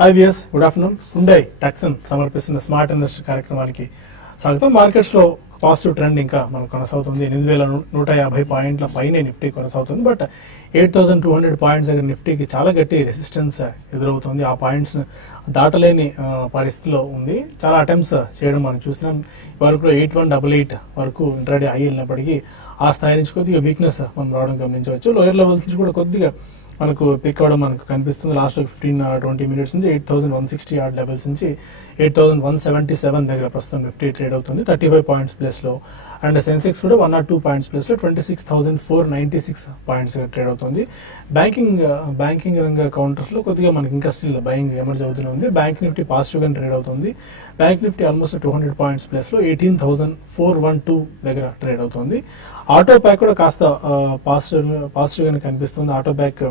Hi viewers, good afternoon. Hyundai Tucson సమర్పిస్తున్న smart investor కార్యక్రమానికి స్వాగతం. మార్కెట్స్ లో పాజిటివ్ ట్రెండ్ ఇంకా మనకు కొనసాగుతుంది. 8,150 పాయింట్ల పైనే నిఫ్టీ కొనసాగుతుంది. బట్ 8,200 పాయింట్స్ దగ్గర నిఫ్టీకి చాలా గట్టి రెసిస్టెన్స్ ఎదురవుతుంది. ఆ పాయింట్స్ దాటలేని పరిస్థితిలో ఉంది. చాలా అటెంప్ట్స్ చేయడం మనం చూసినాం. ఇవాళ 8188 వరకు ఇంట్రాడే హై వెళ్ళినప్పటికీ ఆ స్థాయి నుంచి కొద్దిగా వీక్నెస్ మనం రావడం గమనించవచ్చు. లోయర్ లెవెల్స్ నుంచి కూడా కొద్దిగా మనకు పిక్ అవడం మనకు కనిపిస్తుంది. లాస్ట్ 15-20 మినిట్స్ నుంచి 8,160 ఆర్డ్ లెవెల్స్ నుంచి 8,177 దగ్గర ప్రస్తుతం నిఫ్టీ ట్రేడ్ అవుతుంది 35 పాయింట్స్ ప్లేస్ లో. అండ్ సెన్సెక్స్ కూడా 1 or 2 పాయింట్స్ ప్లేస్ లో 26,496 పాయింట్స్ ట్రేడ్ అవుతుంది. బ్యాంకింగ్ రంగ కౌంటర్స్ లో కొద్దిగా మనకి ఇంకా స్టిల్ బయింగ్ ఎమర్జ్ అవుతూనే ఉంది. బ్యాంక్ నిఫ్టీ పాజిటివ్ గా ట్రేడ్ అవుతుంది. Bank Nifty almost 200 points place లో 18,412 దగ్గర ట్రేడ్ అవుతుంది. ఆటో ప్యాక్ కూడా కాస్త పాజిటివ్ గానే కనిపిస్తుంది. Auto pack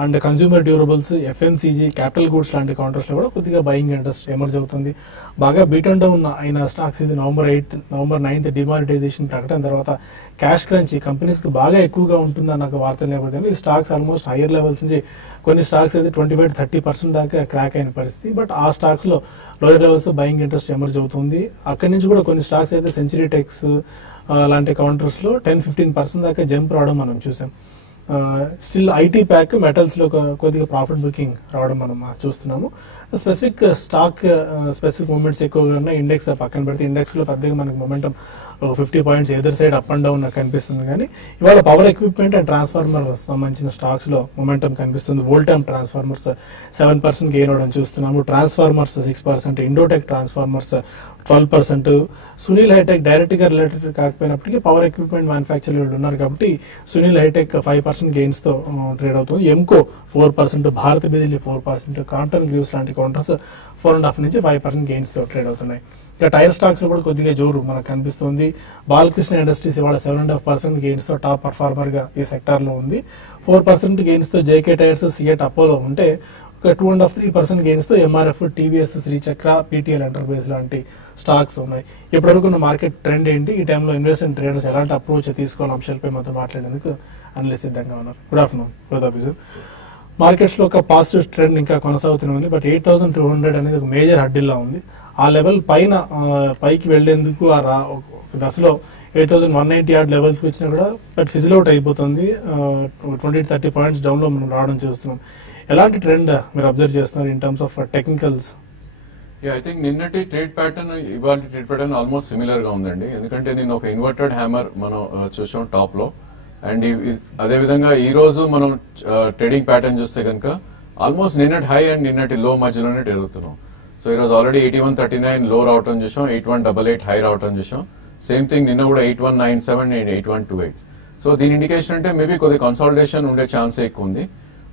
and consumer durables, FMCG, capital goods లాంటి కౌంటర్స్ లో కూడా కొద్దిగా బయింగ్ ఇంట్రెస్ట్ ఎమర్జ్ అవుతుంది. బాగా బీటన్ డౌన్ అయిన స్టాక్స్ ఇది నవంబర్ 9th డిమానిటైజేషన్ ప్రకటన తర్వాత క్యాష్ క్రంచ్ కంపెనీస్ కి బాగా ఎక్కువగా ఉంటుందన్న వార్తలు నేపథ్యంలో ఈ స్టాక్స్ ఆల్మోస్ట్ హైయర్ లెవెల్స్ నుంచి కొన్ని స్టాక్స్ అయితే 25-30% దాకా క్రాక్ అయిన పరిస్థితి. బట్ ఆ స్టాక్స్ లో lower levels buying interest emerge అవుతుంది. అక్కడి నుంచి కూడా కొన్ని స్టాక్స్ అయితే సెంచరీ టెక్స్ లాంటి కౌంటర్స్ లో 10-15% దాకా జంప్ రావడం మనం చూసాం. స్టిల్ ఐటీ ప్యాక్ మెటల్స్ లో కొద్దిగా ప్రాఫిట్ బుకింగ్ రావడం మనం చూస్తున్నాము. స్పెసిఫిక్ మూమెంట్స్ ఎక్కువగా ఉన్న ఇండెక్స్ పక్కన పెడితే ఇండెక్స్ లో పెద్దగా మనకు momentum 50 points either side up and down కనిపిస్తుంది. కానీ ఇవాళ పవర్ ఎక్విప్మెంట్ అండ్ ట్రాన్స్ఫార్మర్ సంబంధించిన స్టాక్స్ లో మొమెంటం కనిపిస్తుంది. వోల్టామ్ ట్రాన్స్ఫార్మర్స్ 7% గెయిన్ అవడం చూస్తున్నాము. Transformers 6%, Indotech transformers 12%. Sunil Hitech direct గా రిలేటెడ్ కాకపోయినప్పటికీ పవర్ ఎక్విప్మెంట్ మ్యానుఫ్యాక్చరర్ ఉన్నారు కాబట్టి సునీల్ హైటెక్ 5% గెయిన్స్ తో ట్రేడ్ అవుతుంది. Emco 4%, Bharat Bijlee 4%, Crompton Greaves లాంటి కౌంటర్స్ 4.5 నుంచి 5% గెయిన్స్ తో ట్రేడ్ అవుతున్నాయి. ఇక టైర్ స్టాక్స్ లో కూడా కొద్దిగా జోరు మనకు కనిపిస్తుంది. బాలకృష్ణ ఇండస్ట్రీస్ ఇవాళ 7.5% గెయిన్స్ తో టాప్ పర్ఫార్మర్ గా ఈ సెక్టార్ లో ఉంది. 4% గెయిన్స్ తో జేకే టైర్స్, సిఎట్ అపోలో ఉంటే ఒక 2.5-3% గెయిన్స్ తో ఎంఆర్ఎఫ్, టీవీఎస్, శ్రీచక్ర, పీటీఎల్ ఎంటర్ప్రైజ్ లాంటి స్టాక్స్ ఉన్నాయి. ఇప్పటివరకు మార్కెట్ ట్రెండ్ ఏంటి, ఈ టైంలో ఇన్వెస్ట్మెంట్ ట్రేడర్స్ ఎలాంటి అప్రోచ్ తీసుకోవాలి అంశాలపై మాతో మాట్లాడేందుకు అనలిస్ట్ సిద్ధంగా ఉన్నారు. Good afternoon Pratap. మార్కెట్స్ లో ఒక పాజిటివ్ ట్రెండ్ ఇంకా కొనసాగుతూనే ఉంది. బట్ 8,200 అనేది ఒక మేజర్ హడ్డిల్లా ఉంది. ఆ లెవెల్ పైకి వెళ్లేందుకు దశలో 8,190 ఆర్డ్ లెవెల్స్ కి వచ్చినా కూడా బట్ ఫిజిల్ అవుట్ అయిపోతుంది. 20-30 పాయింట్స్ డౌన్ లో మనం రావడం చూస్తున్నాం. ఎలాంటి ట్రెండ్ మీరు అబ్జర్వ్ చేస్తున్నారు in terms of technicals? I think నిన్నటి ట్రేడ్ ప్యాటర్న్ ఇవాళ ట్రేడ్ ప్యాటర్న్ ఆల్మోస్ట్ సిమిలర్ గా ఉందండి. ఎందుకంటే నేను ఒక ఇన్వర్టెడ్ హ్యామర్ మనం చూసాం టాప్ లో. అండ్ అదే విధంగా ఈ రోజు మనం ట్రేడింగ్ ప్యాటర్న్ చూస్తే కనుక ఆల్మోస్ట్ నిన్నటి హై అండ్ నిన్నటి లో మధ్యలోనే ఎదుగుతున్నాం. సో ఈ రోజు ఆల్రెడీ 8139 లో రావటం చూసాం, 8188 హై రావటం చూసాం. సేమ్ థింగ్ నిన్న కూడా 8197 అండ్ 8128. సో దీని ఇండికేషన్ అంటే మేబీ కొద్దిగా కన్సాలిడేషన్ ఉండే ఛాన్స్ ఎక్కువ ఉంది.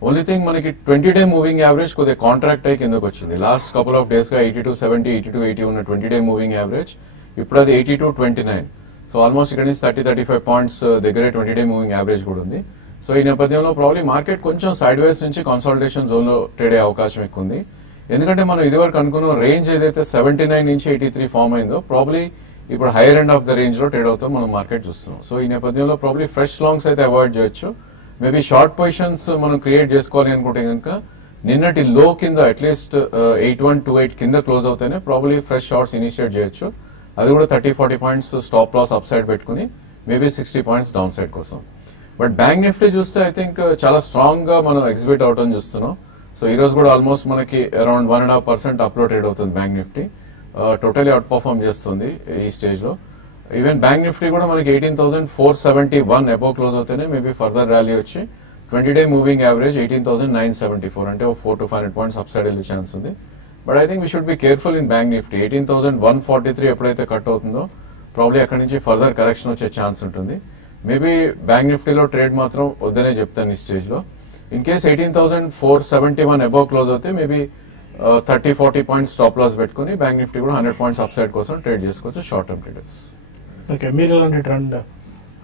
ఓన్లీ థింగ్ మనకి 20-day మూవింగ్ యావరేజ్ కొద్దిగా కాంట్రాక్ట్ అయి కిందకు వచ్చింది. లాస్ట్ కపుల్ ఆఫ్ డేస్ గా 8270, 8280 ఉన్న 20-day మూవింగ్ యావరేజ్ ఇప్పుడు అది 8229. సో ఆల్మోస్ట్ ఇక్కడ నుంచి 30-35 పాయింట్స్ దగ్గరే 20-day మూవింగ్ యావరేజ్ కూడా ఉంది. సో ఈ నేపథ్యంలో ప్రాబ్లీ మార్కెట్ కొంచెం సైడ్ వేస్ నుంచి కన్సాలిడేషన్ జోన్ లో ట్రేడ్ అయ్యే అవకాశం ఎక్కువ ఉంది. ఎందుకంటే మనం ఇదివరకు అనుకున్న రేంజ్ ఏదైతే 79 నుంచి 83 ఫామ్ అయిందో ప్రాబ్లీ ఇప్పుడు higher end of the range లో ట్రేడ్ అవుతాం మనం మార్కెట్ చూస్తున్నాం. సో ఈ నేపథ్యంలో ప్రాబ్లీ ఫ్రెష్ లాంగ్స్ అయితే అవాయిడ్ చేయొచ్చు. మేబీ షార్ట్ పొజిషన్స్ మనం క్రియేట్ చేసుకోవాలి అనుకుంటే కనుక నిన్నటి లో కింద అట్లీస్ట్ 8128 కింద క్లోజ్ అవుతేనే ప్రాబ్లీ ఫ్రెష్ షార్ట్స్ ఇనిషియేట్ చేయొచ్చు. అది కూడా 30-40 points stop loss upside పెట్టుకుని మేబీ 60 పాయింట్స్ డౌన్ సైడ్ కోసం. బట్ బ్యాంక్ నిఫ్టీ చూస్తే ఐ థింక్ చాలా స్ట్రాంగ్ గా మనం ఎగ్జిబిట్ అవటం చూస్తున్నాం. సో ఈ రోజు కూడా ఆల్మోస్ట్ మనకి అరౌండ్ 1.5% అప్ లో ట్రేడ్ అవుతుంది bank Nifty. Totally out perform చేస్తుంది ఈ స్టేజ్ లో. ఈవెన్ బ్యాంక్ నిఫ్టీ కూడా మనకి 18,471 అబోవ్ క్లోజ్ అవుతేనే మేబీ ఫర్దర్ ర్యాలీ వచ్చి 20-day మూవింగ్ యావరేజ్ 18,974 అంటే 400-500 పాయింట్స్ అప్ సైడ్ వెళ్ళే ఛాన్స్ ఉంది. But I think we should be careful in bank Nifty. 18,143 ఎప్పుడైతే కట్ అవుతుందో ప్రాబ్లీ అక్కడ నుంచి ఫర్దర్ కరెక్షన్ వచ్చే ఛాన్స్ ఉంటుంది. మేబీ బ్యాంక్ నిఫ్టీలో ట్రేడ్ మాత్రం వద్దనే చెప్తాను ఈ స్టేజ్ లో. ఇన్ కేస్ 18,471 అబోవ్ క్లోజ్ అవుతే మేబీ 30-40 పాయింట్స్ స్టాప్ లాస్ పెట్టుకుని బ్యాంక్ నిఫ్టీ కూడా 100 పాయింట్స్ అప్ సైడ్ కోసం ట్రేడ్ చేసుకోవచ్చు షార్ట్ టర్మ్ ట్రేడర్స్. ఓకే, మీరు ఎలాంటి ట్రెండ్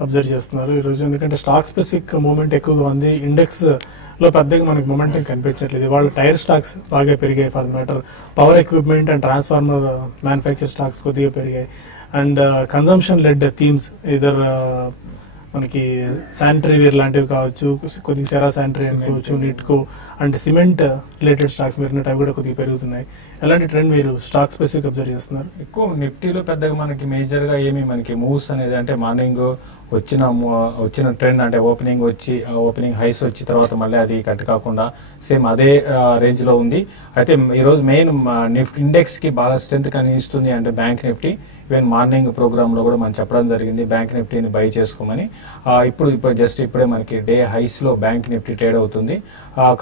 అబ్జర్వ్ చేస్తున్నారు ఈ రోజు? ఎందుకంటే స్టాక్ స్పెసిఫిక్ మూవ్మెంట్ ఎక్కువగా ఉంది. ఇండెక్స్ లో పెద్దగా మనకి మొమెంటం కనిపించట్లేదు. వాళ్ళు టైర్ స్టాక్స్ బాగా పెరిగాయి. For matter power equipment and transformer manufacture stocks కొద్దిగా పెరిగాయి. And consumption led themes either మనకి శానిటరీ వేర్ లాంటివి కావచ్చు, కొద్దిగా సెరా శానిటరీ అనుకోవచ్చు, నిట్కో అంటే సిమెంట్ రిలేటెడ్ స్టాక్స్ పెరిగినట్టు అవి కూడా కొద్దిగా పెరుగుతున్నాయి. ఎలాంటి ట్రెండ్ మీరు స్టాక్ స్పెసిఫిక్ అబ్జర్వ్ చేస్తున్నారు? ఎక్కువ నిఫ్టీలో పెద్దగా మనకి మేజర్ గా ఏమి మనకి మూవ్స్ అనేది అంటే మార్నింగ్ వచ్చిన ట్రెండ్ అంటే ఓపెనింగ్ హైస్ వచ్చి తర్వాత మళ్ళీ అది కట్ కాకుండా సేమ్ అదే రేంజ్ లో ఉంది. అయితే ఈ రోజు మెయిన్ నిఫ్టీ ఇండెక్స్ కి బాగా స్ట్రెంత్ కనిపిస్తుంది అంటే bank Nifty. Even morning program లో కూడా మనం చెప్పడం జరిగింది బ్యాంక్ నిఫ్టీని బై చేసుకోమని. ఇప్పుడే మనకి డే హైస్ లో బ్యాంక్ నిఫ్టీ ట్రేడ్ అవుతుంది.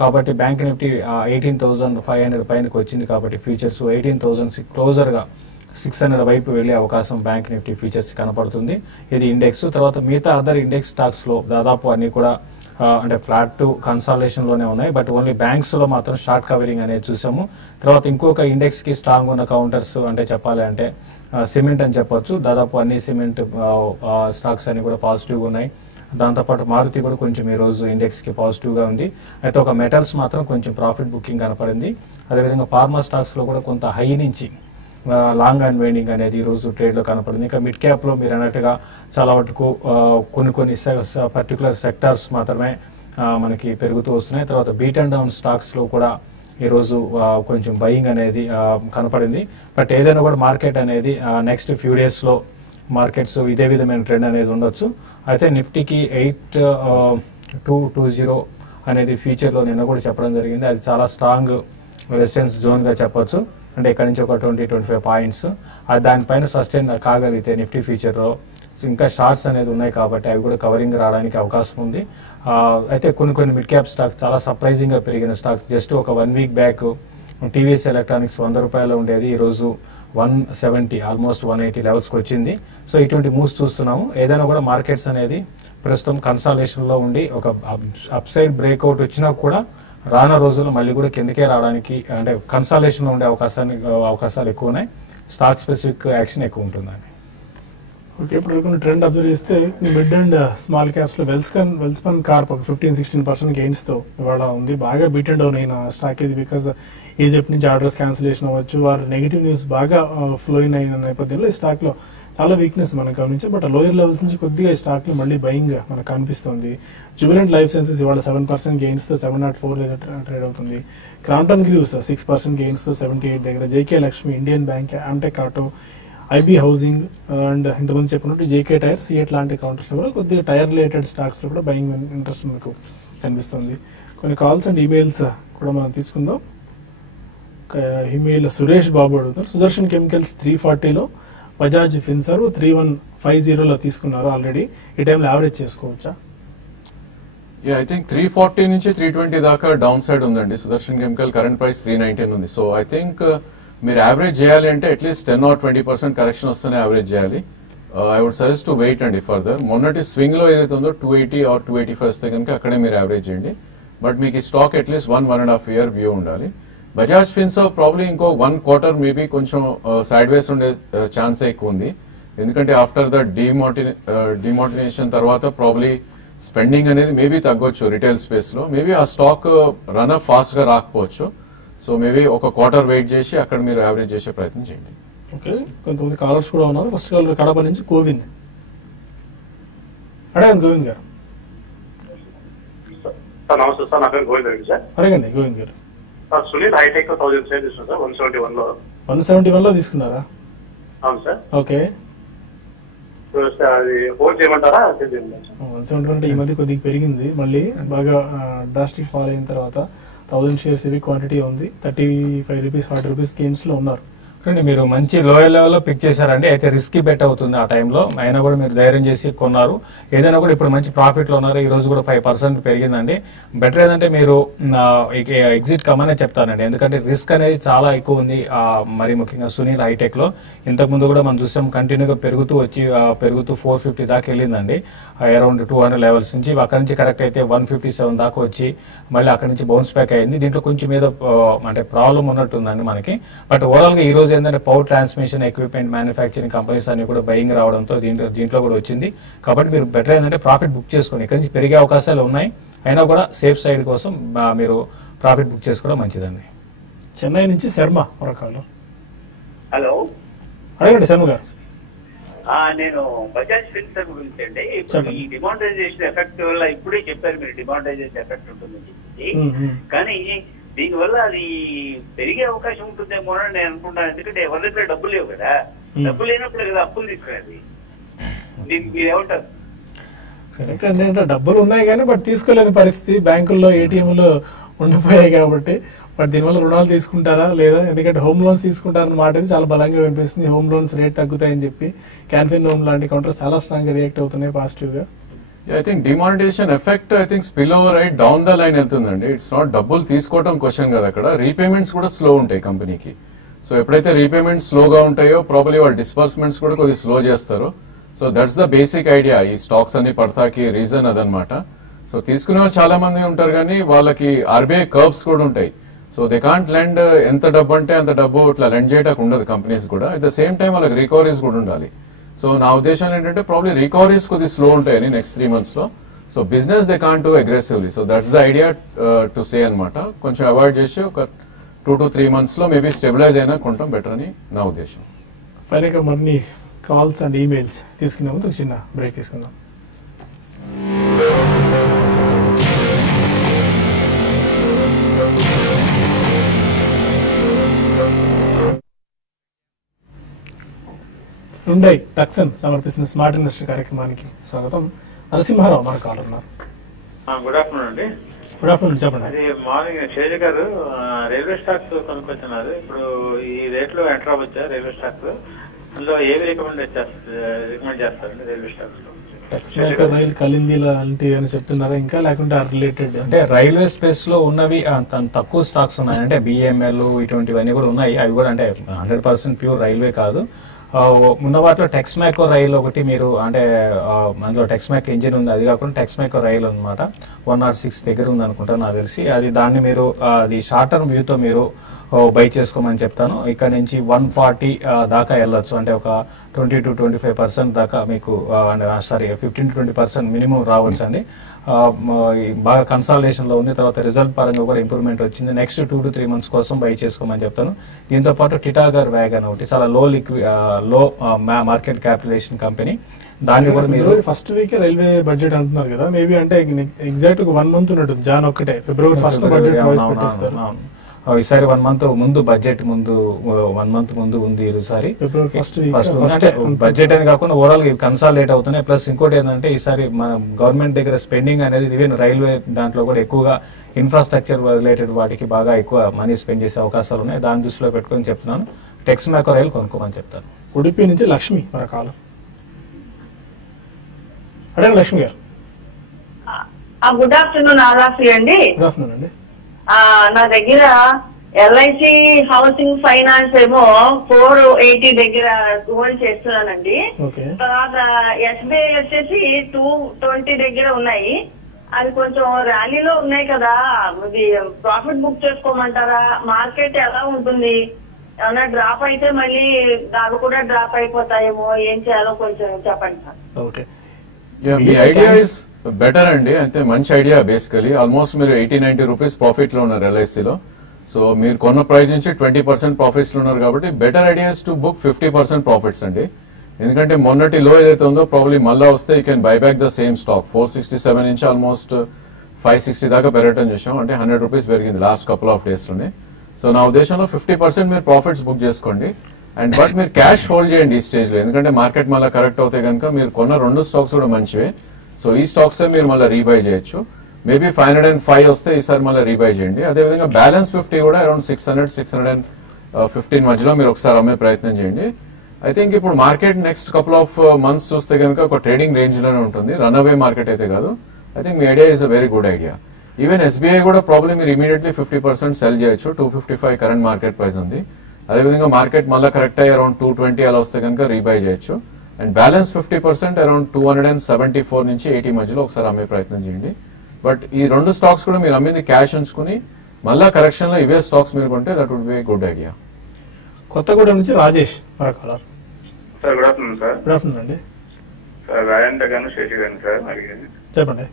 కాబట్టి బ్యాంక్ నిఫ్టీ 18,500 పైనకి వచ్చింది. కాబట్టి ఫ్యూచర్స్ 18,000 క్లోజర్ గా 600 వైపు వెళ్లే అవకాశం బ్యాంక్ నిఫ్టీ ఫ్యూచర్స్ కనపడుతుంది. ఇది ఇండెక్స్. తర్వాత మిగతా అదర్ ఇండెక్స్ స్టాక్స్ లో దాదాపు అన్ని కూడా అంటే ఫ్లాట్ టు కన్సాలేషన్ లోనే ఉన్నాయి. బట్ ఓన్లీ బ్యాంక్స్ లో మాత్రం షార్ట్ కవరింగ్ అనేది చూసాము. తర్వాత ఇంకొక ఇండెక్స్ కి స్ట్రాంగ్ ఉన్న కౌంటర్స్ అంటే చెప్పాలి అంటే సిమెంట్ అని చెప్పొచ్చు. దాదాపు అన్ని సిమెంట్ స్టాక్స్ అన్ని కూడా పాజిటివ్ ఉన్నాయి. దాంతోపాటు మారుతి కూడా కొంచెం ఈ రోజు ఇండెక్స్ కి పాజిటివ్ గా ఉంది. అయితే ఒక మెటల్స్ మాత్రం కొంచెం ప్రాఫిట్ బుకింగ్ కనపడింది. అదేవిధంగా ఫార్మా స్టాక్స్ లో కూడా కొంత హై నుంచి లాంగ్ అండ్ వెయినింగ్ అనేది ఈ రోజు ట్రేడ్ లో కనపడింది. ఇంకా మిడ్ క్యాప్ లో మీరు అన్నట్టుగా చాలా వరకు కొన్ని పర్టికులర్ సెక్టార్స్ మాత్రమే మనకి పెరుగుతూ వస్తున్నాయి. తర్వాత బీట్ అండ్ డౌన్ స్టాక్స్ లో కూడా ఈ రోజు కొంచెం బయింగ్ అనేది కనపడింది. బట్ ఏదైనా కూడా మార్కెట్ అనేది నెక్స్ట్ ఫ్యూ డేస్ లో మార్కెట్స్ ఇదే విధమైన ట్రెండ్ అనేది ఉండొచ్చు. అయితే నిఫ్టీకి 8220 అనేది ఫ్యూచర్ లో నిన్న కూడా చెప్పడం జరిగింది. అది చాలా స్ట్రాంగ్ రెసిస్టెన్స్ జోన్ గా చెప్పొచ్చు. అంటే ఇక్కడ నుంచి ఒక 20-25 పాయింట్స్ దానిపైన సస్టైన్ కాగలిగితే నిఫ్టీ ఫ్యూచర్ లో ఇంకా షార్ట్స్ అనేది ఉన్నాయి కాబట్టి అవి కూడా కవరింగ్ రావడానికి అవకాశం ఉంది. అయితే కొన్ని మిడ్ క్యాప్ స్టాక్స్ చాలా సర్ప్రైజింగ్ గా పెరిగిన స్టాక్స్ జస్ట్ ఒక 1 వీక్ బ్యాక్ టీవీఎస్ ఎలక్ట్రానిక్స్ 100 రూపాయలు ఉండేది, ఈ రోజు 170 ఆల్మోస్ట్ 180 లెవెల్స్ కి వచ్చింది. సో ఇటువంటి మూవ్స్ చూస్తున్నాము. ఏదైనా కూడా మార్కెట్స్ అనేది ప్రస్తుతం కన్సాలేషన్ లో ఉండి ఒక అప్ సైడ్ బ్రేక్అవుట్ వచ్చినా కూడా రానున్న రోజుల్లో మళ్ళీ కూడా కిందకే రావడానికి అంటే కన్సాలేషన్ లో ఉండే అవకాశాలు ఎక్కువ ఉన్నాయి. స్టాక్ స్పెసిఫిక్ యాక్షన్ ఎక్కువ ఉంటుందండి. ఓకే, ఇప్పుడు కొన్ని ట్రెండ్ అబ్జర్వ్ చేస్తే మిడ్ అండ్ స్మాల్ క్యాప్స్ లో వెల్స్పన్ కార్ప్ ఒక 15-16% గెయిన్స్ తో ఇవాళ ఉంది. బాగా బీట్ అండ్ డౌన్ అయిన స్టాక్ ఇది. బికాస్ ఈజిప్ట్ నుంచి ఆర్డర్స్ క్యాన్సిలేషన్ అవ్వచ్చు, వారు నెగిటివ్ న్యూస్ బాగా ఫ్లో అయిన నేపథ్యంలో ఈ స్టాక్ లో చాలా వీక్నెస్ మనం గమనించాం. బట్ లోయర్ లెవెల్స్ నుంచి కొద్దిగా ఈ స్టాక్ లో మళ్ళీ బయింగ్ మనకు కనిపిస్తుంది. జుబిలెంట్ లైఫ్ సైన్సెస్ ఇవాళ 7% గెయిన్స్ తో 704 ట్రేడ్ అవుతుంది. క్రాంప్టన్ గ్రీవ్స్ 6% గెయిన్స్ తో 78 దగ్గర. JK Lakshmi, Indian bank, Amtek auto, IB housing and ఇంతకుముందు చెప్పినట్టు జేకే టైర్, సిఎట్ లాంటి కౌంటర్స్ లో కూడా కొద్దిగా టైర్ రిలేటెడ్ స్టాక్స్ లో కూడా బయింగ్ ఇంట్రెస్ట్ మనకు కనిపిస్తుంది. కొన్ని కాల్స్ అండ్ ఈమెయిల్స్ కూడా మనం తీసుకుందాం. ఈమెయిల్ సురేష్ బాబు అడుగుతారు, సుదర్శన్ కెమికల్స్ 340లో, బజాజ్ ఫిన్సర్వ్ 3150లో తీసుకున్నారు ఆల్రెడీ. ఈ టైంలో యావరేజ్ చేసుకోవచ్చా? ఐ థింక్ 340 నుంచి 320 దాకా డౌన్ సైడ్ ఉందండి. సుదర్శన్ కెమికల్ కరెంట్ ప్రైస్ 319 ఉంది. సో ఐ థింక్ మీరు యావరేజ్ చేయాలి అంటే అట్లీస్ట్ 10 or 20% కరెక్షన్ వస్తేనే యావరేజ్ చేయాలి. I would suggest to wait అండి ఫర్దర్. మొన్నటి స్వింగ్ లో ఏదైతే ఉందో 280 or 285 వస్తే కనుక అక్కడే మీరు యావరేజ్ చేయండి. బట్ మీకు ఈ స్టాక్ అట్లీస్ట్ 1.5 year వ్యూ ఉండాలి. బజాజ్ ఫిన్సర్వ్ ప్రాబ్లీ ఇంకో 1 quarter మేబీ కొంచెం సైడ్ వేస్ ఉండే ఛాన్స్ ఎక్కువ ఉంది. ఎందుకంటే ఆఫ్టర్ ద డిమోటినేషన్ తర్వాత ప్రాబ్లీ స్పెండింగ్ అనేది మేబీ తగ్గొచ్చు రిటైల్ స్పేస్ లో. మేబీ ఆ స్టాక్ రన్అప్ ఫాస్ట్ గా రాకపోవచ్చు. సో మేబీ ఒక క్వార్టర్ వెయిట్ చేసి అక్కడ మీరు యావరేజ్ చేసే ప్రయత్నం చేయండి. ఓకే, కొంతమంది కాలర్స్ కూడా ఉన్నారు. ఫస్ట్ కాలర్ కడప నుంచి గోవింద్. అడగండి గోవింద్ గారు. నమస్తే సార్, నా పేరు గోవింద్ రెడ్డి సార్. అడగండి గోవింద్ గారు. సార్ సునీల్ హైటెక్ 1000 షేర్ తీసుకున్నాను సార్ 171లో. 171లో తీసుకున్నారా? అవును సార్. ఓకే, అది హోల్డ్ చేయమంటారా? 171 అంటే ఈ మధ్య కొద్దిగా పెరిగింది, మళ్ళీ బాగా డ్రాస్టిక్ ఫాల్ అయిన తర్వాత 1000 షేర్స్ ఇవి క్వాంటిటీ ఉంది. 35 రూపీస్ 40 రూపీస్ గెయిన్స్ లో ఉన్నారు. మీరు మంచి లోయర్ లెవెల్ లో పిక్ చేశారండి. అయితే రిస్కీ బెట్ అవుతుంది ఆ టైంలో. అయినా కూడా మీరు ధైర్యం చేసి కొన్నారు. ఏదైనా కూడా ఇప్పుడు మంచి ప్రాఫిట్ లో ఉన్నారు. ఈ రోజు కూడా 5% పెరిగిందండి. బెటర్ ఏదంటే మీరు ఎగ్జిట్ కమ్మనే చెప్తానండి. ఎందుకంటే రిస్క్ అనేది చాలా ఎక్కువ ఉంది. మరి ముఖ్యంగా సునీల్ హైటెక్ లో ఇంతకు ముందు కూడా మనం చూసాం కంటిన్యూగా పెరుగుతూ 450 దాకా వెళ్ళిందండి. అరౌండ్ 200 లెవెల్స్ నుంచి. అక్కడ నుంచి కరెక్ట్ అయితే 157 దాకా వచ్చి మళ్ళీ అక్కడ నుంచి బౌన్స్ బ్యాక్ అయింది. దీంట్లో కొంచెం మీద అంటే ప్రాబ్లం ఉన్నట్టుందండి మనకి. బట్ ఓవరాల్ గా ఈ రోజు ఏంటంటే power transmission equipment manufacturing companies అన్ని కూడా బయింగ్ రావడంతో దీంట్లో కూడా వచ్చింది. కాబట్టి మీరు బెటర్ ఏంటంటే ప్రాఫిట్ బుక్ చేసుకోండి. ఇక్కడ నుంచి పెరిగే అవకాశాలు ఉన్నాయి. అయినా కూడా సేఫ్ సైడ్ కోసం మీరు ప్రాఫిట్ బుక్ చేసుకోవడం మంచిదండి. చెన్నై నుంచి శర్మ రకాలు. హలో, అడగండి శర్మ గారు. నేను బజాజ్ ఫిన్సర్ గురించి అండి. ఇప్పుడు చెప్పండి. ఈ డిమానిటైజేషన్ ఎఫెక్ట్ వల్ల ఇప్పుడే చెప్పారు మీరు డిమానిటైజేషన్ ఎఫెక్ట్ ఉంటుందని చెప్పి, కానీ దీని వల్ల అది పెరిగే అవకాశం ఉంటుందేమో అని నేను అనుకుంటాను. ఎందుకంటే ఎవరి దగ్గర డబ్బులు లేవు కదా, డబ్బులు లేనప్పుడు కదా అప్పులు తీసుకునేది. దీనికి మీరు ఏమంటారు? కరెక్ట్ అంటే డబ్బులు ఉన్నాయి కానీ బట్ తీసుకోలేని పరిస్థితి, బ్యాంకుల్లో ఏటీఎంలు ఉండిపోయాయి కాబట్టి. బట్ దీనివల్ల రుణాలు తీసుకుంటారా లేదా, ఎందుకంటే హోమ్ లోన్స్ తీసుకుంటారన్న మాట అయితే చాలా బలంగా వినిపిస్తుంది. హోమ్ లోన్స్ రేట్ తగ్గుతాయని చెప్పి క్యాన్ఫిన్ హోమ్ లాంటి కౌంటర్ చాలా స్ట్రాంగ్ గా రియాక్ట్ అవుతున్నాయి పాజిటివ్ గా. I think demonetisation effect I think spill over right down the line వెళ్తుందండి. ఇట్స్ నాట్ డబ్బులు తీసుకోవడం క్వశ్చన్ కదా, అక్కడ రీపేమెంట్స్ కూడా స్లో ఉంటాయి కంపెనీకి. సో ఎప్పుడైతే రీపేమెంట్స్ స్లోగా ఉంటాయో ప్రాబ్లీ వాళ్ళ డిస్బర్స్మెంట్స్ కూడా కొద్దిగా స్లో చేస్తారు. So that's the basic idea. ఈ స్టాక్స్ అన్ని పడతాకి రీజన్ అదనమాట. సో తీసుకునే వాళ్ళు చాలా మంది ఉంటారు కానీ వాళ్ళకి ఆర్బీఐ కర్వ్స్ కూడా ఉంటాయి. సో దే కాంట్ లెండ్, ఎంత డబ్బు అంటే అంత డబ్బు ఇట్లా లెండ్ చేయడానికి ఉండదు కంపెనీస్ కూడా. అట్ ద సేమ్ టైం వాళ్ళకి రికవరీస్ కూడా ఉండాలి. సో నా ఉద్దేశం ఏంటంటే ప్రాబ్లీ రికవరీస్ కొద్దిగా స్లో ఉంటాయని నెక్స్ట్ 3 months లో. So business they can't do aggressively. So that's the idea to say అనమాట. కొంచెం అవాయిడ్ చేసి ఒక 2 to 3 months లో మేబీ స్టెబిలైజ్ అయినా కొంటాం బెటర్ అని నా ఉద్దేశం. ఫైనల్ గా మరిన్ని కాల్స్ అండ్ ఈమెయిల్స్ తీసుకునే ముందు ఒక చిన్న బ్రేక్ తీసుకుందాం. హుండై టక్సన్ సమర్పిస్తున్న స్మార్ట్ ఇన్వెస్టర్ కార్యక్రమానికి స్వాగతం. నరసింహారావు మన కాల్ ఉన్నారు. గుడ్ ఆఫ్టర్నూన్ అండి. గుడ్ ఆఫ్టర్నూన్, చెప్పండి. అది మార్నింగ్ శైలజ గారు రైల్వే స్టాక్స్ కొనుక్కొచ్చున్నారు. ఇప్పుడు ఈ రేట్లో ఎంటర్ అవ్వచ్చా రైల్వే స్టాక్స్? అందులో ఏవి రికమెండ్ చేస్తారండి రైల్వే స్టాక్స్ లో? టెక్స్ మేకర్, రైల్, కలింది లాంటివి అని చెప్తున్నారా ఇంకా, లేకుంటే రిలేటెడ్? అంటే రైల్వే స్పేస్ లో ఉన్నవి తక్కువ స్టాక్స్ ఉన్నాయి. అంటే బిఎంఎల్ ఇటువంటివన్నీ కూడా ఉన్నాయి. అవి కూడా అంటే 100% ప్యూర్ రైల్వే కాదు. ఉన్న వాటిలో టెక్స్మాకో రైలు ఒకటి మీరు అంటే అందులో టెక్స్మాక్ ఇంజిన్ ఉంది, అది కాకుండా టెక్స్మాకో రైలు అనమాట 106 దగ్గర ఉంది అనుకుంటా నాకు తెలిసి. అది దాన్ని మీరు అది షార్ట్ టర్మ్ వ్యూతో మీరు బై చేసుకోమని చెప్తాను. ఇక్కడ నుంచి 140 దాకా వెళ్ళొచ్చు. అంటే ఒక 20 to 25% దాకా మీకు సారీ 15 to 20% మినిమం రావచ్చు అండి. బాగా కన్సాలిడేషన్ లో ఉంది. తర్వాత రిజల్ట్ పరంగా కూడా ఇంప్రూవ్మెంట్ వచ్చింది. నెక్స్ట్ 2 to 3 months కోసం బై చేసుకోమని చెప్తాను. దీంతో పాటు టిటాగర్ వ్యాగన్ ఒకటి చాలా లో మార్కెట్ క్యాపిటలైజేషన్ కంపెనీ, దాన్ని కూడా మీరు ఫస్ట్ వీక్ రైల్వే బడ్జెట్ అంటున్నారు కదా, మేబీ అంటే ఎగ్జాక్ట్ 1 month ఉన్నట్టు జాన్ ఒక్కటే ఫిబ్రవరి 1st బడ్జెట్ ప్రవేశపెట్టేస్తారు. ఈసారి 1 month ముందు బడ్జెట్ ముందు 1 month ముందు ఉంది ఈసారి ఫస్ట్ బడ్జెట్ అని కాకుండా ఓవరాల్ కన్సాలిడేట్ అవుతున్నాయి. ప్లస్ ఇంకోటి ఏంటంటే ఈసారి మన గవర్నమెంట్ దగ్గర స్పెండింగ్ అనేది ఈవెన్ రైల్వే దాంట్లో కూడా ఎక్కువగా ఇన్ఫ్రాస్ట్రక్చర్ రిలేటెడ్ వాటికి బాగా ఎక్కువ మనీ స్పెండ్ చేసే అవకాశాలు ఉన్నాయి. దాని దృష్టిలో పెట్టుకొని చెప్తున్నాను టెక్స్మాకో రైల్ కొనుక్కోమని చెప్తాను. ఉడిపి నుంచి లక్ష్మి మన కాలం. అడగండి లక్ష్మి గారు. గుడ్ ఆఫ్టర్నూన్ ఆరాఫీ అండి. గుడ్ ఆఫ్టర్నూన్ అండి. నా దగ్గర ఎల్ఐసి హౌసింగ్ ఫైనాన్స్ ఏమో 480 దగ్గర హోల్డ్ చేస్తున్నానండి. తర్వాత ఎస్బీఐ వచ్చేసి 220 దగ్గర ఉన్నాయి. అది కొంచెం ర్యాలీలో ఉన్నాయి కదా, ఇది ప్రాఫిట్ బుక్ చేసుకోమంటారా? మార్కెట్ ఎలా ఉంటుంది? ఏమన్నా డ్రాప్ అయితే మళ్ళీ అవి కూడా డ్రాప్ అయిపోతాయేమో, ఏం చేయాలో కొంచెం చెప్పండి sir. Okay, me idea is better అండి. అంటే మంచి ఐడియా. బేసికలీ ఆల్మోస్ట్ మీరు 80-90 రూపీస్ ప్రాఫిట్ లో ఉన్నారు ఎల్ఐసిలో. సో మీరు కొన్న ప్రైస్ నుంచి 20% ప్రాఫిట్స్ లో ఉన్నారు కాబట్టి better idea is to book 50% profits అండి. ఎందుకంటే మొన్నటి లో ఏదైతే ఉందో ప్రాబ్లీ మళ్ళా వస్తే you can buy back the same stock. 467 నుంచి ఆల్మోస్ట్ 560 దాకా పెరగటం చూసాం. అంటే 100 రూపీస్ పెరిగింది లాస్ట్ కపుల్ ఆఫ్ డేస్ లోనే. సో నా ఉద్దేశంలో 50% మీరు ప్రాఫిట్స్ బుక్ చేసుకోండి. అండ్ బట్ మీరు క్యాష్ హోల్డ్ చేయండి ఈ స్టేజ్ లో, ఎందుకంటే మార్కెట్ మళ్ళీ కరెక్ట్ అవుతే కనుక మీరు కొన్న 2 స్టాక్స్ కూడా మంచివే. సో ఈ స్టాక్స్ మీరు మళ్ళీ రీబై చేయొచ్చు. మేబీ 505 వస్తే ఈసారి మళ్ళీ రీబై చేయండి. అదేవిధంగా బ్యాలెన్స్ 50 కూడా అరౌండ్ 600-615 మధ్యలో మీరు ఒకసారి అమ్మే ప్రయత్నం చేయండి. ఐ థింక్ ఇప్పుడు market next couple of months చూస్తే కనుక ఒక ట్రేడింగ్ రేంజ్ లోనే ఉంటుంది, రన్ అవే మార్కెట్ అయితే కాదు. I think me idea is a very good idea. Even SBI కూడా ప్రాబ్లమ్ మీరు ఇమీడియట్లీ 50% సెల్ చేయొచ్చు. 255 కరెంట్ మార్కెట్ ప్రైస్ ఉంది. అదేవిధంగా మార్కెట్ మళ్ళీ కరెక్ట్ అయ్యి అరౌండ్ 220 అలా వస్తే కనుక రీబై చేయొచ్చు. అండ్ బ్యాలెన్స్ 50% అరౌండ్ 274 నుంచి 80 మధ్యలో ఒకసారి అమ్మే ప్రయత్నం చేయండి. బట్ ఈ 2 స్టాక్స్ కూడా మీరు అమ్మింది క్యాష్ ఉంచుకుని మళ్ళా కరెక్షన్ లో ఇవే స్టాక్స్ మీరు కొంటే that would be good idea. Kothagudem నుంచి రాజేష్ మరొకలార్. Sir good afternoon sir. Good afternoon అండి. సార్ రాయంట గాను శశి గాని సార్ అడిగేది. చెప్పండి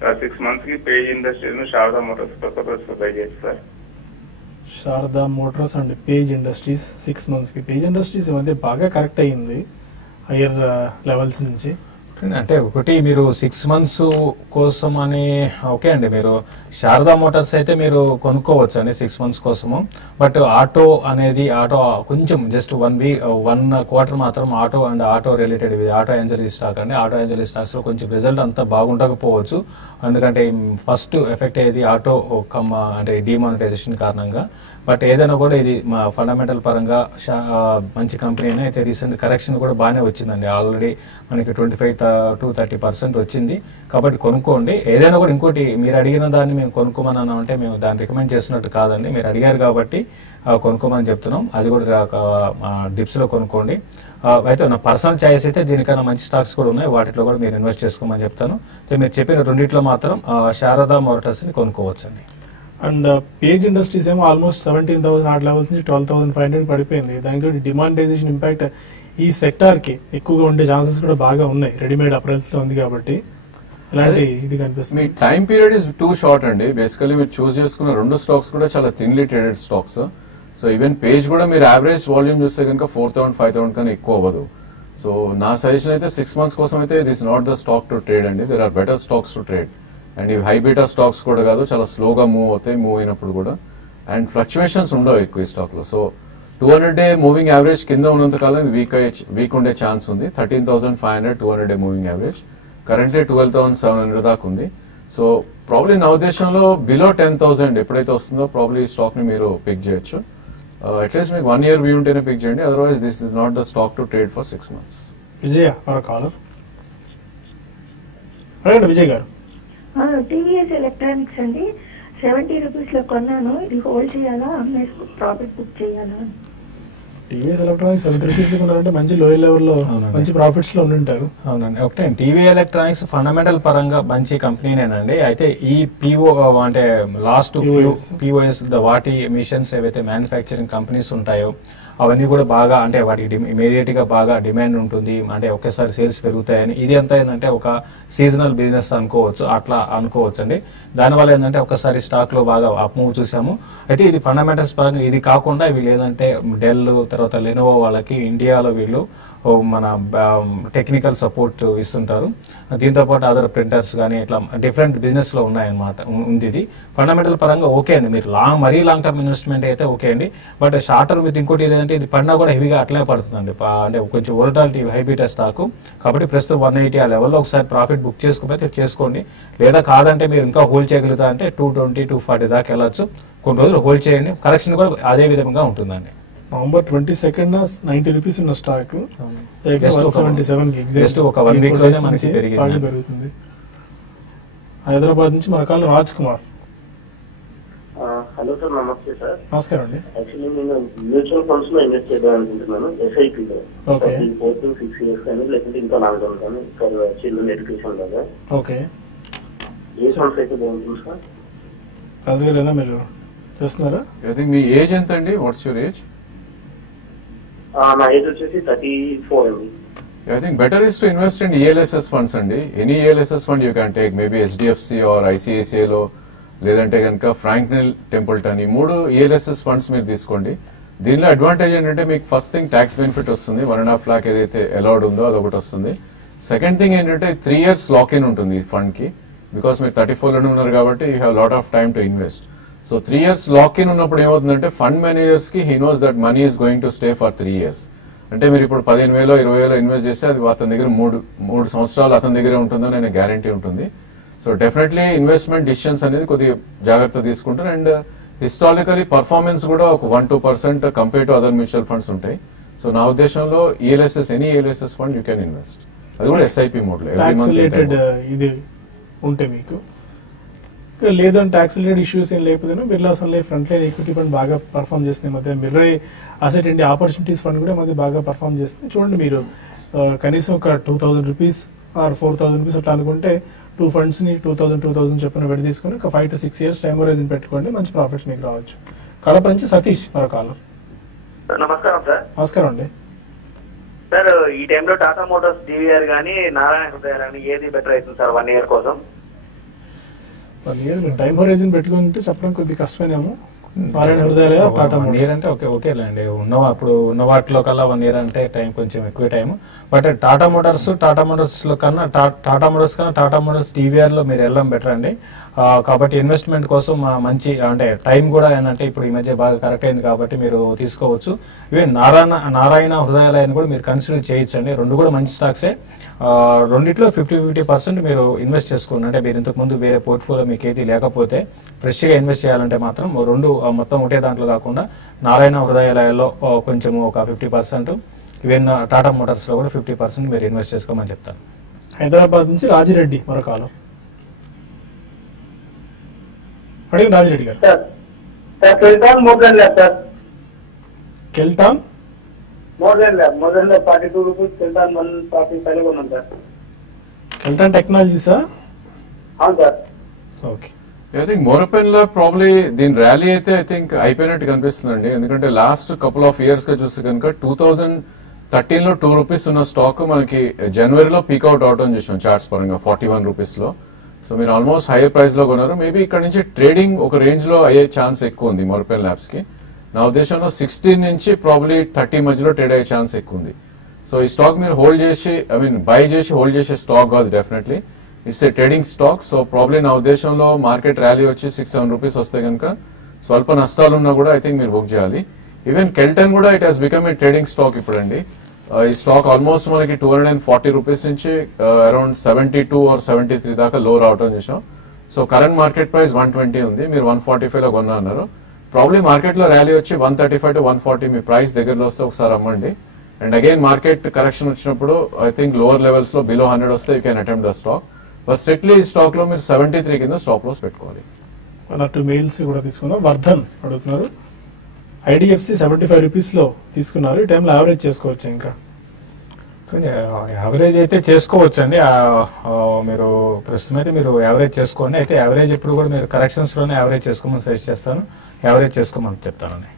సార్. 6 months కి పేజ్ ఇండస్ట్రీస్ ను శారదా మోటార్స్ కొత్త ప్రైస్ బై చేయొచ్చు sir. Sharda Motors and Page Industries 6 months కి. పేజ్ ఇండస్ట్రీస్ ఈ మధ్య బాగా కరెక్ట్ అయ్యింది. హయ్యర్ లెవెల్స్ నుంచి. అంటే ఒకటి మీరు 6 months కోసం అని ఓకే అండి, మీరు శారదా మోటార్స్ అయితే మీరు కొనుక్కోవచ్చు అండి 6 months కోసము. బట్ ఆటో అనేది కొంచెం జస్ట్ 1 quarter మాత్రం ఆటో రిలేటెడ్ ఆటో ఏంజలీ స్టాక్ అండి. ఆటో ఏంజలీ స్టాక్స్ లో కొంచెం రిజల్ట్ అంతా బాగుండకపోవచ్చు, ఎందుకంటే ఫస్ట్ ఎఫెక్ట్ అయ్యేది ఆటో అంటే డిమానిటైజేషన్ కారణంగా. బట్ ఏదైనా కూడా ఇది మా ఫండమెంటల్ పరంగా మంచి కంపెనీ అయితే రీసెంట్ కరెక్షన్ కూడా బాగానే వచ్చిందండి. ఆల్రెడీ మనకి 25 to 30% వచ్చింది. కాబట్టి కొనుక్కోండి. ఏదైనా కూడా ఇంకోటి, మీరు అడిగిన దాన్ని మేము కొనుక్కోమని అంటే మేము దాన్ని రికమెండ్ చేస్తున్నట్టు కాదండి, మీరు అడిగారు కాబట్టి కొనుక్కోమని చెప్తున్నాం. అది కూడా డిప్స్ లో కొనుక్కోండి. అయితే నా పర్సనల్ చాయిస్ అయితే దీనికన్నా మంచి స్టాక్స్ కూడా ఉన్నాయి, వాటిలో కూడా మీరు ఇన్వెస్ట్ చేసుకోమని చెప్తాను. మీరు చెప్పిన రెండిట్లో మాత్రం శారదా మోటార్స్ ని కొనుక్కోవచ్చండి. అండ్ పేజ్ ఇండస్ట్రీస్ ఏమో ఆల్మోస్ట్ 17,000 ఆ లెవెల్స్ నుంచి 12,500 పడిపోయింది. దానితో డిమానిటైజేషన్ ఇంపాక్ట్ ఈ సెక్టార్ కి ఎక్కువగా ఉండే ఛాన్సెస్ కూడా బాగా ఉన్నాయి, రెడీమేడ్ అప్రైల్స్ లో ఉంది కాబట్టి. ఇలాంటి ఇది కనిపిస్తుంది. మీ time period is too short అండి. బేసికలీ మీరు చూస్ చేసుకున్న 2 స్టాక్స్ కూడా చాలా thinly traded stocks. So even Page కూడా మీరు యావరేజ్ వాల్యూమ్ చూస్తే కనుక 4,000 5,000 కన్నా ఎక్కువ అవ్వదు. సో నా సజెషన్ అయితే 6 months కోసం అయితే this not the stock to trade అండి. There are better stocks to trade. And ఇవి హై బీటా స్టాక్స్ కూడా కాదు, చాలా స్లోగా మూవ్ అవుతాయి. మూవ్ అయినప్పుడు కూడా అండ్ ఫ్లక్చువేషన్స్ ఉండవు ఎక్కువ ఈ స్టాక్ లో. సో 200-day మూవింగ్ యావరేజ్ కింద ఉన్నంత కాలం వీక్ ఉండే ఛాన్స్ ఉంది. 13,500 200-day మూవింగ్ యావరేజ్ కరెంట్లీ 12,700 దాకా ఉంది. సో ప్రాబ్లీ నా ఉద్దేశంలో బిలో 10,000 ఎప్పుడైతే వస్తుందో ప్రాబ్లీ ఈ స్టాక్ ని మీరు పిక్ చేయొచ్చు. అట్లీస్ట్ మీకు 1 year వ్యూ ఉంటేనే పిక్ చేయండి, otherwise this is not the stock to trade for 6 months. Vijaya caller అడగండి విజయ్ గారు. టీవీఎస్ ఎలక్ట్రానిక్స్ అండి, 70 rupees లో కొన్నాను. ఇది హోల్డ్ చేయాలా, అమ్మేసి ప్రాఫిట్ బుక్ చేయాలా? టీవీఎస్ ఎలక్ట్రానిక్స్ 70 rupees ఉన్నారంటే మంచి లోయర్ లెవెల్ లో మంచి ప్రాఫిట్స్ లో ఉంటారు. అవునండి. ఒకటే టీవీ ఎలక్ట్రానిక్స్ ఫండమెంటల్ పరంగా మంచి కంపెనీనేనండి. అయితే ఈ పిఓ అంటే లాస్ట్ పిఓఎస్ వాటి మిషన్స్ ఏవైతే మ్యానుఫ్యాక్చరింగ్ కంపెనీస్ ఉంటాయో అవన్నీ కూడా బాగా అంటే వాటికి ఇమీడియట్ గా బాగా డిమాండ్ ఉంటుంది, అంటే ఒకేసారి సేల్స్ పెరుగుతాయని. ఇది ఎంత ఏంటంటే ఒక సీజనల్ బిజినెస్ అనుకోవచ్చు, అట్లా అనుకోవచ్చు అండి. దానివల్ల ఏంటంటే ఒకసారి స్టాక్ లో బాగా అప్ మూవ్ చూసాము. అయితే ఇది ఫండమెంటల్స్ పరంగా ఇది కాకుండా వీళ్ళు ఏంటంటే డెల్ తర్వాత లెనోవో వాళ్ళకి ఇండియాలో వీళ్ళు మన టెక్నికల్ సపోర్ట్ ఇస్తుంటారు. దీంతో పాటు అదర్ ప్రింటర్స్ కానీ ఇట్లా డిఫరెంట్ బిజినెస్ లో ఉన్నాయన్నమాట. ఉంది ఇది ఫండమెంటల్ పరంగా ఓకే అండి. మీరు మరీ లాంగ్ టర్మ్ ఇన్వెస్ట్మెంట్ అయితే ఓకే అండి. బట్ షార్ట్ టర్మ్ ఇది ఇంకోటి ఏంటంటే ఇది పడినా కూడా హెవీగా అట్లే పడుతుందండి. అంటే కొంచెం వోలటాలిటీ హైబీటా స్టాక్ కాబట్టి ప్రస్తుతం 180 ఆ లెవెల్లో ఒకసారి ప్రాఫిట్ బుక్ చేసుకోకపోతే చేసుకోండి. లేదా కాదంటే మీరు ఇంకా హోల్డ్ చేయగలుగుతా అంటే 220 240 దాకా వెళ్ళొచ్చు. కొన్ని రోజులు హోల్డ్ చేయండి. కరెక్షన్ కూడా అదే విధంగా ఉంటుందండి. November 22nd 90 rupees ఉన్న స్టాక్ జస్ట్ ఒక 1 week లోనే మనకి పెరుగుతుంది. హైదరాబాద్ నుంచి మన call Raj Kumar. Hello sir, నమస్తే సార్. నమస్కారం అండి. యాక్చువల్లీ నేను మ్యూచువల్ ఫండ్స్ లో ఇన్వెస్ట్ చేద్దాం అనుకుంటున్నాను, ఎస్ఐపిలో. 4 to 6 years కానీ లేకపోతే ఇంకా లాంగ్ కానీ ఫర్ చిల్డ్రన్ ఎడ్యుకేషన్ లాగా. ఓకే, ఏ ఫండ్స్ అయితే బాగుంటుంది సార్? అదివేనా మీరు చేస్తున్నారా? మీ ఏజ్ ఎంత అండి? What's your age? నా ఏజ్ వచ్చేసి 34 అండి. I think better is to invest in ELSS funds అండి. Any ELSS fund you can take, maybe SDFC or ICICI లో, లేదంటే కనుక ఫ్రాంక్లిన్ టెంపుల్టన్, ఈ 3 ELSS ఫండ్స్ మీరు తీసుకోండి. దీనిలో అడ్వాంటేజ్ ఏంటంటే మీకు ఫస్ట్ థింగ్ ట్యాక్స్ బెనిఫిట్ వస్తుంది, 1.5 lakh ఏదైతే అలౌడ్ ఉందో అదొకటి వస్తుంది. సెకండ్ థింగ్ ఏంటంటే 3 years లాక్ ఇన్ ఉంటుంది ఈ ఫండ్ కి, బికాస్ మీరు 34 ఉన్నారు కాబట్టి you have lot of time to invest. So 3 years lock in ఉన్నప్పుడు ఏమవుతుందంటే ఫండ్ మేనేజర్స్ కి he knows that money is going to stay for 3 years. అంటే మీరు ఇప్పుడు 15,000 20,000 ఇన్వెస్ట్ చేస్తే అది అతని దగ్గర 3 సంవత్సరాలు అతని దగ్గరే ఉంటుందని అనే గ్యారంటీ ఉంటుంది. సో డెఫినెట్లీ ఇన్వెస్ట్మెంట్ డిసిషన్స్ అనేది కొద్దిగా జాగ్రత్త తీసుకుంటారు. అండ్ హిస్టారికలీ పర్ఫార్మెన్స్ కూడా ఒక 1-2% compare to other mutual funds ఉంటాయి. సో నా ఉద్దేశంలో ELSS, any ELSS fund you can invest, అది కూడా ఎస్ఐపి మోడ్ లో. ఇది ఉంటే మీకు లేదంటే ట్యాక్స్ రిలేటెడ్ ఇష్యూస్ ఏం లేకపోతే Birla Sun Life Front Line Equity Fund బాగా పర్ఫామ్ చేస్తుంది. మధ్య Mirae Asset India Opportunities Fund కూడా మధ్య బాగా పర్ఫామ్ చేస్తుంది. చూడండి, మీరు కనీసం ఒక 2,000 rupees ఆర్ 4,000 rupees అట్లా అనుకుంటే 2 funds ని 2,000 చెప్పిన విడ తీసుకుని ఒక 5 to 6 years టైం హోరైజన్ పెట్టుకోండి, మంచి ప్రాఫిట్స్ మీకు రావచ్చు. కడప నుంచి సతీష్ మరో కాలం. నమస్కారం సార్. నమస్కారం అండి సార్. ఈ టైంలో టాటా మోటార్స్ డివిఆర్ గానీ నారాయణ హృదయ గానీ ఏది బెటర్ అవుతుంది సార్ 1 year కోసం? 1 year టైం హోరైజన్ పెట్టుకుంటే చెప్పడం కొద్దిగా కష్టమేనేమో. నారాయణ హృదయాలయ టాటా 1 year అంటే ఓకేలేండి. ఇప్పుడు ఉన్న వాటిలో కల్లా 1 year అంటే టైం కొంచెం ఎక్కువ టైం. బట్ టాటా మోటార్స్ లో కన్నా టాటా మోటార్స్ DVR లో మీరు వెళ్ళడం బెటర్ అండి. కాబట్టి ఇన్వెస్ట్మెంట్ కోసం మంచి అంటే టైం కూడా ఏంటంటే ఇప్పుడు ఈ మధ్య బాగా కరెక్ట్ అయింది కాబట్టి మీరు తీసుకోవచ్చు. ఈవెన్ నారాయణ హృదయాలయాన్ని కూడా మీరు కన్సిడర్ చేయొచ్చు అండి. రెండు కూడా మంచి స్టాక్సే. రెండిట్లో 50% మీరు ఇన్వెస్ట్ చేసుకోండి. అంటే మీరు ఇంతకు ముందు వేరే పోర్ట్ఫోలియో మీకు ఏది లేకపోతే ఫ్రెష్ గా ఇన్వెస్ట్ చేయాలంటే మాత్రం రెండు మొత్తం ఒకటే దాంట్లో కాకుండా నారాయణ హృదయాలయాల్లో కొంచెం ఒక 50%, ఈవెన్ టాటా మోటార్స్ లో కూడా 50% మీరు ఇన్వెస్ట్ చేసుకోమని చెప్తాను. హైదరాబాద్ నుంచి రాజిరెడ్డి మరొకలో అడిగి రాజిరెడ్డి గారు. Kellton more then left sir. Kellton more then left 42 rupees. Kellton 145 ఉన్నాం సార్. కెల్టాన్ టెక్నాలజీసా? అవును sir. Okay. I think Morepen లో ప్రాబ్లీ దీని ర్యాలీ అయితే ఐ థింక్ అయిపోయినట్టు కనిపిస్తుందండి. ఎందుకంటే లాస్ట్ కపుల్ ఆఫ్ ఇయర్స్ గా చూస్తే కనుక 2013 లో 2 రూపీస్ ఉన్న స్టాక్ మనకి జనవరిలో పీక్అవుట్ అవటం చూసాం చార్ట్స్ పరంగా 41 రూపీస్ లో. సో మీరు ఆల్మోస్ట్ హైయర్ ప్రైస్ లో కొన్నారు. మేబీ ఇక్కడ నుంచి ట్రేడింగ్ ఒక రేంజ్ లో అయ్యే ఛాన్స్ ఎక్కువ ఉంది మోరపెన్ ల్యాబ్స్ కి. నా ఉద్దేశంలో 16 నుంచి ప్రాబ్లీ 30 మధ్యలో ట్రేడ్ అయ్యే ఛాన్స్ ఎక్కువ ఉంది. సో ఈ స్టాక్ మీరు హోల్డ్ చేసి బై చేసి హోల్డ్ చేసే స్టాక్ కాదు definitely. It's a trading stock. So probably నా ఉద్దేశంలో మార్కెట్ ర్యాలీ వచ్చి 6-7 రూపీస్ వస్తే కనుక స్వల్ప నష్టాలు ఉన్నా కూడా ఐ థింక్ మీరు బుక్ చేయాలి. ఈవెన్ కెల్టన్ కూడా it has become a trading stock ఇప్పుడు అండి. ఈ స్టాక్ ఆల్మోస్ట్ మనకి 240 రూపీస్ నుంచి అరౌండ్ 72 or 73 దాకా లో రావటం చూసాం. సో కరెంట్ మార్కెట్ ప్రైస్ 120 ఉంది. మీరు 145 లో కొన్నా అన్నారు. ప్రాబ్లీ మార్కెట్ లో ర్యాలీ వచ్చి 135 to 140 మీ ప్రైస్ దగ్గరలో వస్తే ఒకసారి అమ్మండి. అండ్ అగైన్ మార్కెట్ కరెక్షన్ వచ్చినప్పుడు ఐ థింక్ లోవర్ లెవెల్స్ లో బిలో 100 వస్తే you can attempt the stock. But strictly ఈ స్టాక్ లో మీరు 73 కింద స్టాప్ లాస్ పెట్టుకోవాలి. 2 మెయిల్స్ కూడా తీసుకుందాం. వర్ధన్ అడుగుతున్నారు, IDFC 75 రూపీస్ లో తీసుకున్నారు. ఈ టైంలో యావరేజ్ చేసుకోవచ్చు? ఇంకా యావరేజ్ అయితే చేసుకోవచ్చు అండి. మీరు ప్రస్తుతం అయితే మీరు యావరేజ్ చేసుకోండి. అయితే యావరేజ్ ఎప్పుడు కూడా మీరు కరెక్షన్స్ లోనే యావరేజ్ చేసుకోమని సజెస్ట్ చేస్తాను. యావరేజ్ చేసుకోమని చెప్తానండి.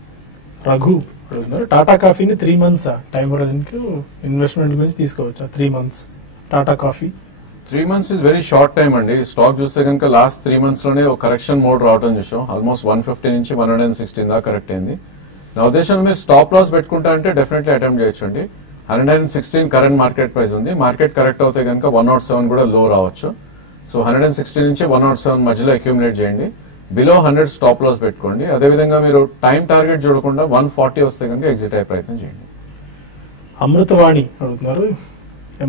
రఘు అడుగుతున్నారు, టాటా కాఫీని 3 months టైం హోరిజన్కి ఇన్వెస్ట్మెంట్ గురించి తీసుకోవచ్చా? 3 months Tata coffee. 3 months is very short time అండి. స్టాక్ చూస్తే కనుక లాస్ట్ 3 months లోనే ఒక కరెక్షన్ మోడ్ రావడం చూసాం. ఆల్మోస్ట్ 150 నుంచి 116 దాకా కరెక్ట్ అయింది. నా ఉద్దేశం మీరు స్టాప్ లాస్ పెట్టుకుంటా అంటే డెఫినెట్లీ అటెంప్ట్ చేయొచ్చు అండి. 116 కరెంట్ మార్కెట్ ప్రైస్ ఉంది. మార్కెట్ కరెక్ట్ అవుతే కనుక 107 కూడా లో రావచ్చు. సో 116 నుంచి 107 మధ్యలో అక్యూములేట్ చేయండి. బిలో 100 స్టాప్ లాస్ పెట్టుకోండి. అదేవిధంగా మీరు టైం టార్గెట్ చూడకుండా 140 వస్తే కనుక ఎగ్జిట్ అయ్యే ప్రయత్నం చేయండి. అమృతవాణి అడుగుతున్నారు,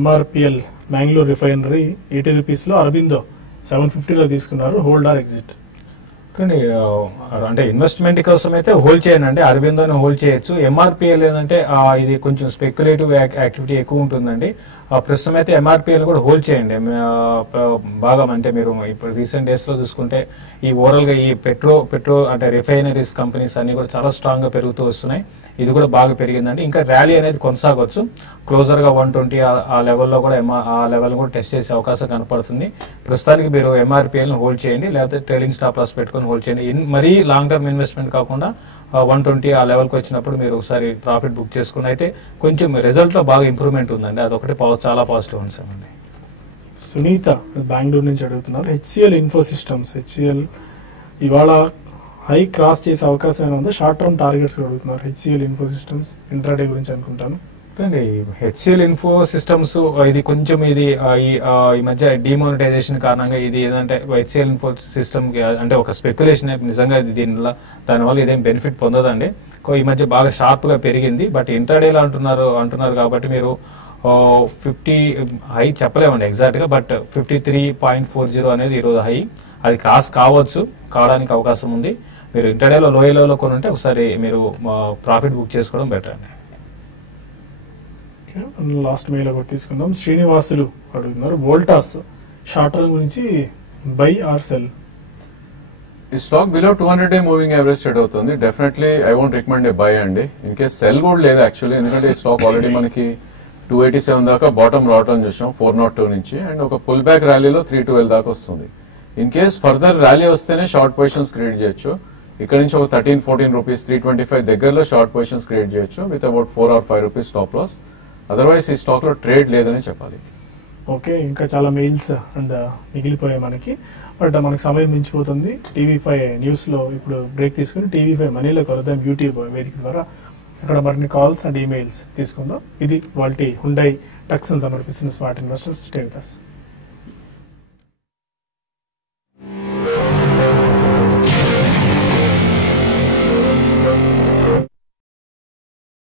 MRPL బెంగళూరు రిఫైనరీ 80 రూపీస్ లో అరబిందో 750 లో తీసుకున్నారు. Hold or exit? అంటే ఇన్వెస్ట్మెంట్ కోసం అయితే హోల్డ్ చేయండి. అరబిందోని హోల్డ్ చేయొచ్చు. MRPL ఏంటంటే ఇది కొంచెం స్పెక్యులేటివ్ యాక్టివిటీ ఎక్కువ ఉంటుందండి. ప్రస్తుతం అయితే MRPL కూడా హోల్డ్ చేయండి బాగా. అంటే మీరు ఇప్పుడు రీసెంట్ డేస్ లో చూసుకుంటే ఈ ఓవరాల్ గా ఈ పెట్రో అంటే రిఫైనరీస్ కంపెనీస్ అన్ని కూడా చాలా స్ట్రాంగ్ గా పెరుగుతూ వస్తున్నాయి. ఇది కూడా బాగా పెరిగిందండి. ఇంకా ర్యాలీ అనేది కొనసాగవచ్చు. క్లోజర్ గా 120 ఆ లెవెల్లో కూడా ఆ లెవెల్ కూడా టెస్ట్ చేసే అవకాశం కనపడుతుంది. ప్రస్తుతానికి మీరు MRPL ని హోల్డ్ చేయండి, లేకపోతే ట్రేడింగ్ స్టాప్ లాస్ పెట్టుకుని హోల్డ్ చేయండి. మరీ లాంగ్ టర్మ్ ఇన్వెస్ట్మెంట్ కాకుండా 120 ఆ లెవెల్కి వచ్చినప్పుడు మీరు ఒకసారి ప్రాఫిట్ బుక్ చేసుకుని అయితే కొంచెం రిజల్ట్ లో బాగా ఇంప్రూవ్మెంట్ ఉందండి. అదొకటి చాలా పాజిటివ్ అంశం అండి. సునీత బెంగళూరు నుంచి అడుగుతున్నారు, HCL ఇన్ఫో సిస్టమ్స్ ఇవాళ హై క్రాస్ చేసే అవకాశం ఉందా? షార్ట్ టర్మ్ టార్గెట్స్ అడుగుతున్నారు. HCL ఇన్ఫో సిస్టమ్స్ ఇంట్రాడే గురించి అనుకుంటాను. HCL ఇన్ఫో సిస్టమ్స్ ఇది కొంచెం ఈ మధ్య డిమానిటైజేషన్ కారణంగా ఇది ఏదంటే HCL ఇన్ఫో సిస్టమ్ అంటే ఒక స్పెక్యులేషన్ నిజంగా దానివల్ల ఇదేం బెనిఫిట్ పొందదండి. ఈ మధ్య బాగా షార్ప్ గా పెరిగింది. బట్ ఇంట్రాడేలో అంటున్నారు కాబట్టి మీరు 50 హై చెప్పలేమండి ఎగ్జాక్ట్ గా. బట్ 53.40 అనేది ఈరోజు హై. అది క్రాస్ కావడానికి అవకాశం ఉంది. మీరు ఇంటర్డేలో లోయర్ లెవెల్లో కొని ఉంటే ఒకసారి మీరు ప్రాఫిట్ బుక్ చేసుకోవడం బెటర్ అండి. లాస్ట్ మెయిల్ ఒకటి తీసుకుందాం. శ్రీనివాసులు అడుగుతున్నారు, వోల్టాస్ షార్ట్ టర్మ్ గురించి బై ఆర్ సెల్? ఈ stock below 200-day moving average trade అవుతుంది. Definitely I won't recommend a buy అండి. ఇన్ కేస్ సెల్ కూడా లేదు యాక్చువల్లీ. ఎందుకంటే ఈ స్టాక్ ఆల్రెడీ మనకి 287 దాకా బాటమ్ రావటం చూసాం 402 నుంచి. అండ్ ఒక పుల్ బ్యాక్ ర్యాలీలో 312 దాకా వస్తుంది. ఇన్ కేస్ ఫర్దర్ ర్యాలీ వస్తేనే షార్ట్ పొజిషన్స్ క్రియేట్ చేయొచ్చు. ఇక్కడ నుంచి ఒక 13-14 రూపీస్ 325 దగ్గరలో షార్ట్ పొజిషన్స్ క్రియేట్ చేయొచ్చు with about 4 or 5 rupees stop loss. Otherwise ఈ స్టాక్ లో ట్రేడ్ లేదని చెప్పాలి. ఓకే, ఇంకా చాలా మెయిల్స్ అండ్ మిగిలిపోయాయి మనకి, బట్ మనకి సమయం మించిపోతుంది. TV5 న్యూస్లో ఇప్పుడు బ్రేక్ తీసుకుని TV5 మనీలో కలుద్దాం యూట్యూబ్ వేదిక ద్వారా. అక్కడ మరిన్ని కాల్స్ అండ్ ఈమెయిల్స్ తీసుకుందాం. ఇది వాళ్ళ హుండై టక్సన్ సమర్పిస్తున్న smart investors. Stay with us.